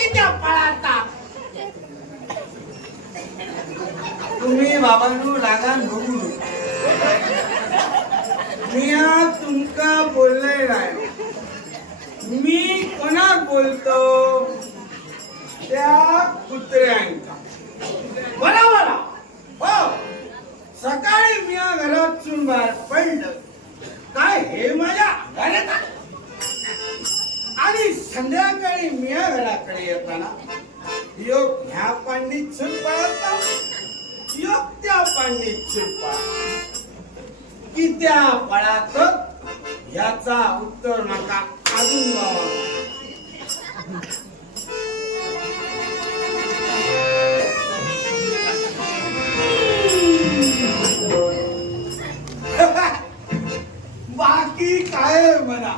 तिच्या पळाचा तुम्ही बाबांनो लागा बघू मी तुमका बोलले नाही मी कोणाक बोलतो त्या कुत्र्यांका बरोबर हो सकाळी मी घरातून बाहेर पडलं काय हे माझ्या घरात आणि संध्याकाळी मी घराकडे येताना योग ह्या पांडीत सुटपाळता योग त्या पांडीत सुटपा की त्या पळात याचा उत्तर नका अजून बाबा बाकी काय म्हणा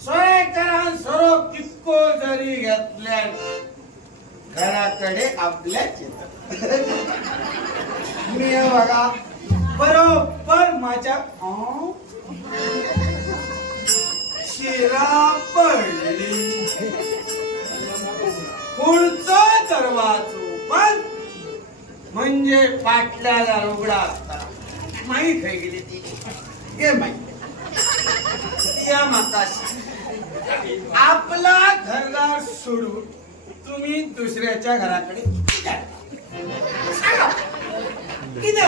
सोयेकरां सरो कितको जरी घेतल्या घराकडे आपल्याच मी बघा बरोबर माझ्या शिरा पडली पुढचं दरवाजो बंद म्हणजे पाटल्याला उघडा असता माहीत आहे गेली ती हे माहिती या माताशी आपला घरदार सोडून तुम्ही दुसऱ्याच्या घराकडे सांगा किती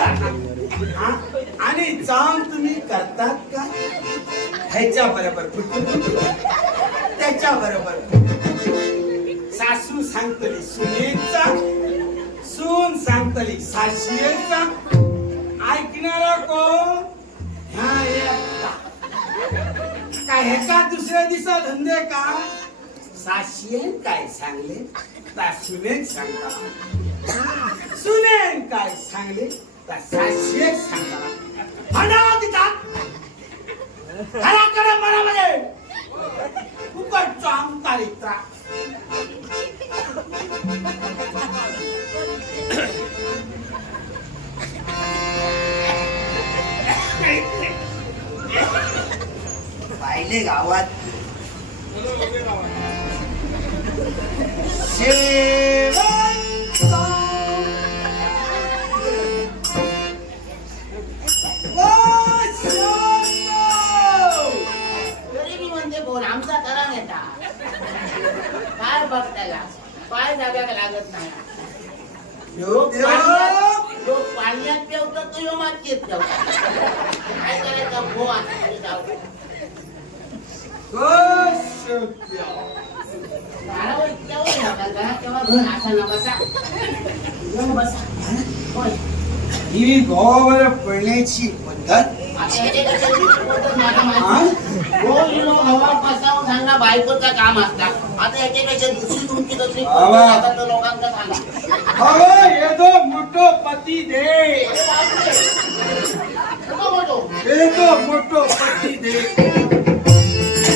आणि जाऊन तुम्ही करतात का ह्याच्या बरोबर त्याच्या बरोबर सासू सांगतली सुनेचा सून सांगतली सासुयेचा ऐकणारा कोण ह्या एकटा काय ह्याचा दुसऱ्या दिवसा धंदे का सासुयेन काय सांगले सासूने सांगता सुनेन काय सांगले सासुये सांगता म्हणा तिचा घराकडे मनामध्ये फुकटचा अंकारित्रा पाहिले गावात आमचा करा नेता फार बघताला पाय जाग्याला लागत नाही पाण्यात पेवतो तो यो मातीत काय करायचं भो ही गोवर पडण्याची पद्धत बायकोचं काम असतात आता याच्यापेक्षा दुसरी तुमची दुसरी लोकांचा सांगा मोठो पती दे मोठो पती दे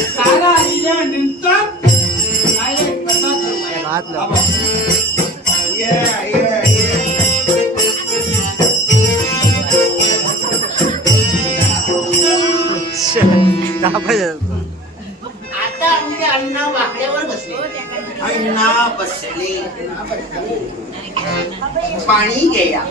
सारा हिल्यानंतर आता आमचे अण्णा वाकड्यावर बसले अण्णा बसले पाणी घ्या